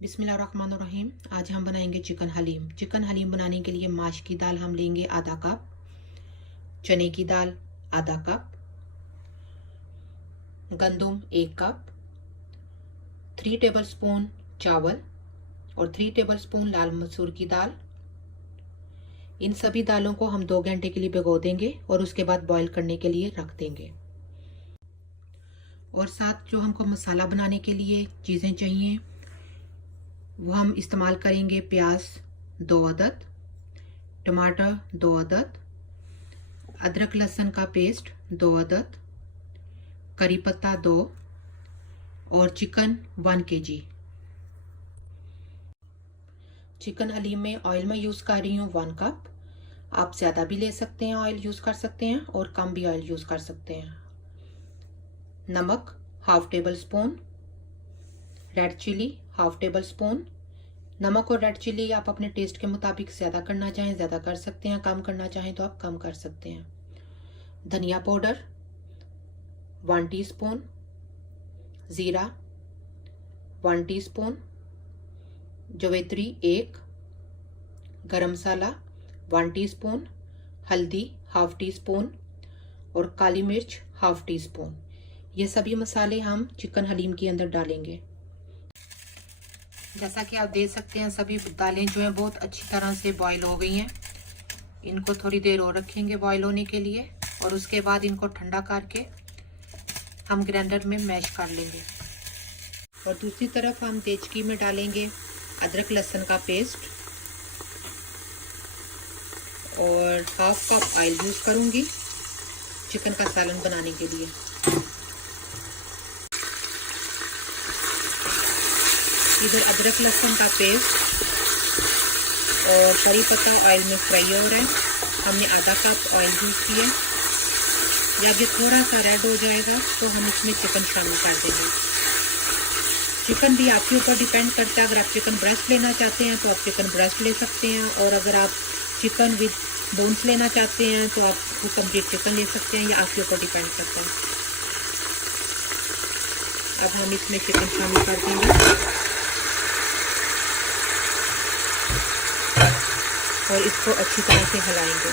बिस्मिल्लाहिर्रहमानिर्रहीम। आज हम बनाएंगे चिकन हलीम। चिकन हलीम बनाने के लिए माश की दाल हम लेंगे आधा कप, चने की दाल आधा कप, गंदम 1 कप, 3 टेबलस्पून चावल और 3 टेबलस्पून लाल मसूर की दाल। इन सभी दालों को हम 2 घंटे के लिए भिगो देंगे और उसके बाद बॉईल करने के लिए रख देंगे। और साथ जो हमको मसाला बनाने के लिए चीज़ें चाहिए वो हम इस्तेमाल करेंगे प्याज 2 अदद, टमाटर 2 अदद, अदरक लहसुन का पेस्ट 2 अदद, करी पत्ता 2 और चिकन 1 kg। चिकन हलीम में ऑयल में यूज़ कर रही हूँ 1 कप। आप ज़्यादा भी ले सकते हैं, ऑयल यूज़ कर सकते हैं और कम भी ऑयल यूज़ कर सकते हैं। नमक 1/2 table spoon, red chilli 1/2 table spoon. नमक और रेड चिली आप अपने टेस्ट के मुताबिक ज़्यादा करना चाहें ज़्यादा कर सकते हैं, कम करना चाहें तो आप कम कर सकते हैं। धनिया पाउडर 1 टीस्पून, ज़ीरा 1 टीस्पून, जवेत्री 1, गरम मसाला 1 टीस्पून, हल्दी 1/2 टीस्पून और काली मिर्च 1/2 टीस्पून। ये सभी मसाले हम चिकन हलीम के अंदर डालेंगे। जैसा कि आप देख सकते हैं सभी दालें जो हैं बहुत अच्छी तरह से बॉईल हो गई हैं। इनको थोड़ी देर और रखेंगे बॉईल होने के लिए और उसके बाद इनको ठंडा करके हम ग्राइंडर में मैश कर लेंगे। और दूसरी तरफ हम देचकी में डालेंगे अदरक लहसुन का पेस्ट और 1/2 कप ऑयल यूज़ करूँगी चिकन का सालन बनाने के लिए। इधर अदरक लहसुन का पेस्ट और करी पत्ता ऑयल में फ्राई हो रहा है। हमने आधा कप ऑयल यूज़ किया। जब ये थोड़ा सा रेड हो जाएगा तो हम इसमें चिकन शामिल कर देंगे। चिकन भी आपके ऊपर डिपेंड करता है। अगर आप चिकन ब्रेस्ट लेना चाहते हैं तो आप चिकन ब्रेस्ट ले सकते हैं और अगर आप चिकन विद बोन्स लेना चाहते हैं तो आप कंप्लीट चिकन ले सकते हैं। ये आपके ऊपर डिपेंड करता है। अब हम इसमें चिकन शामिल कर देंगे और इसको अच्छी तरह से हिलाएंगे।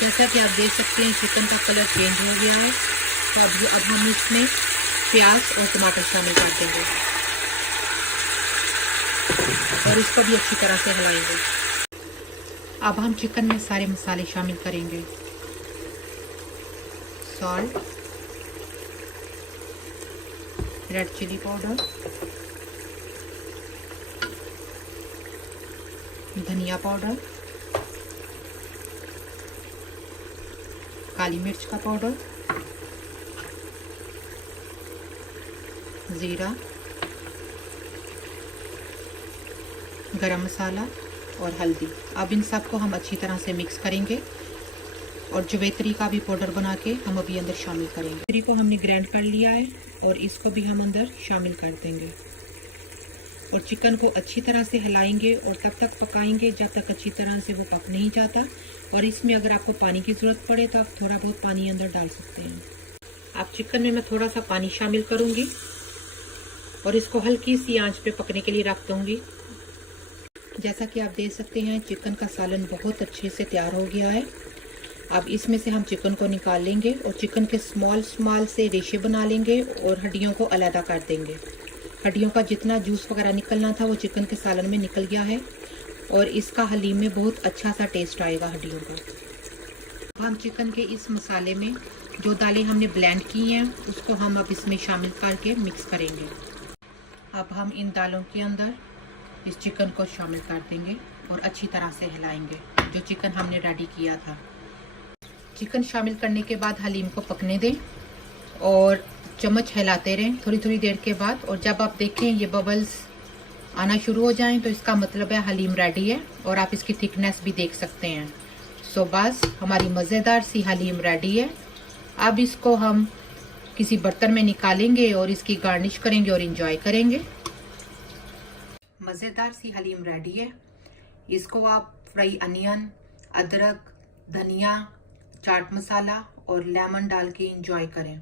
जैसा कि आप देख सकते हैं चिकन का कलर चेंज हो गया है। तो अब हम इसमें प्याज और टमाटर शामिल कर देंगे और इसको भी अच्छी तरह से हिलाएंगे। अब हम चिकन में सारे मसाले शामिल करेंगे। सॉल्ट, रेड चिली पाउडर, धनिया पाउडर, काली मिर्च का पाउडर, ज़ीरा, गरम मसाला और हल्दी। अब इन सब को हम अच्छी तरह से मिक्स करेंगे और जवेत्री का भी पाउडर बना के हम अभी अंदर शामिल करेंगे। जवेत्री को हमने ग्राइंड कर लिया है और इसको भी हम अंदर शामिल कर देंगे और चिकन को अच्छी तरह से हिलाएंगे और तब तक पकाएंगे जब तक अच्छी तरह से वो पक नहीं जाता। और इसमें अगर आपको पानी की ज़रूरत पड़े तो आप थोड़ा बहुत पानी अंदर डाल सकते हैं। अब चिकन में मैं थोड़ा सा पानी शामिल करूँगी और इसको हल्की सी आंच पे पकने के लिए रख दूँगी। जैसा कि आप देख सकते हैं चिकन का सालन बहुत अच्छे से तैयार हो गया है। अब इसमें से हम चिकन को निकाल लेंगे और चिकन के स्मॉल से रेशे बना लेंगे और हड्डियों को अलग कर देंगे। हड्डियों का जितना जूस वगैरह निकलना था वो चिकन के सालन में निकल गया है और इसका हलीम में बहुत अच्छा सा टेस्ट आएगा हड्डियों का। अब हम चिकन के इस मसाले में जो दालें हमने ब्लेंड की हैं उसको हम अब इसमें शामिल करके मिक्स करेंगे। अब हम इन दालों के अंदर इस चिकन को शामिल कर देंगे और अच्छी तरह से हिलाएंगे जो चिकन हमने रेडी किया था। चिकन शामिल करने के बाद हलीम को पकने दें और चम्मच हिलाते रहें थोड़ी थोड़ी देर के बाद। और जब आप देखें ये बबल्स आना शुरू हो जाएं तो इसका मतलब है हलीम रेडी है और आप इसकी थिकनेस भी देख सकते हैं। सो बस हमारी मज़ेदार सी हलीम रेडी है। अब इसको हम किसी बर्तन में निकालेंगे और इसकी गार्निश करेंगे और इंजॉय करेंगे। मज़ेदार सी हलीम रेडी है। इसको आप फ्राई अनियन, अदरक, धनिया, चाट मसाला और लेमन डाल के इंजॉय करें।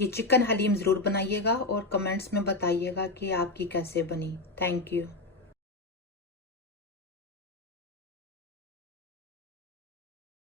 ये चिकन हलीम ज़रूर बनाइएगा और कमेंट्स में बताइएगा कि आपकी कैसे बनी। Thank you.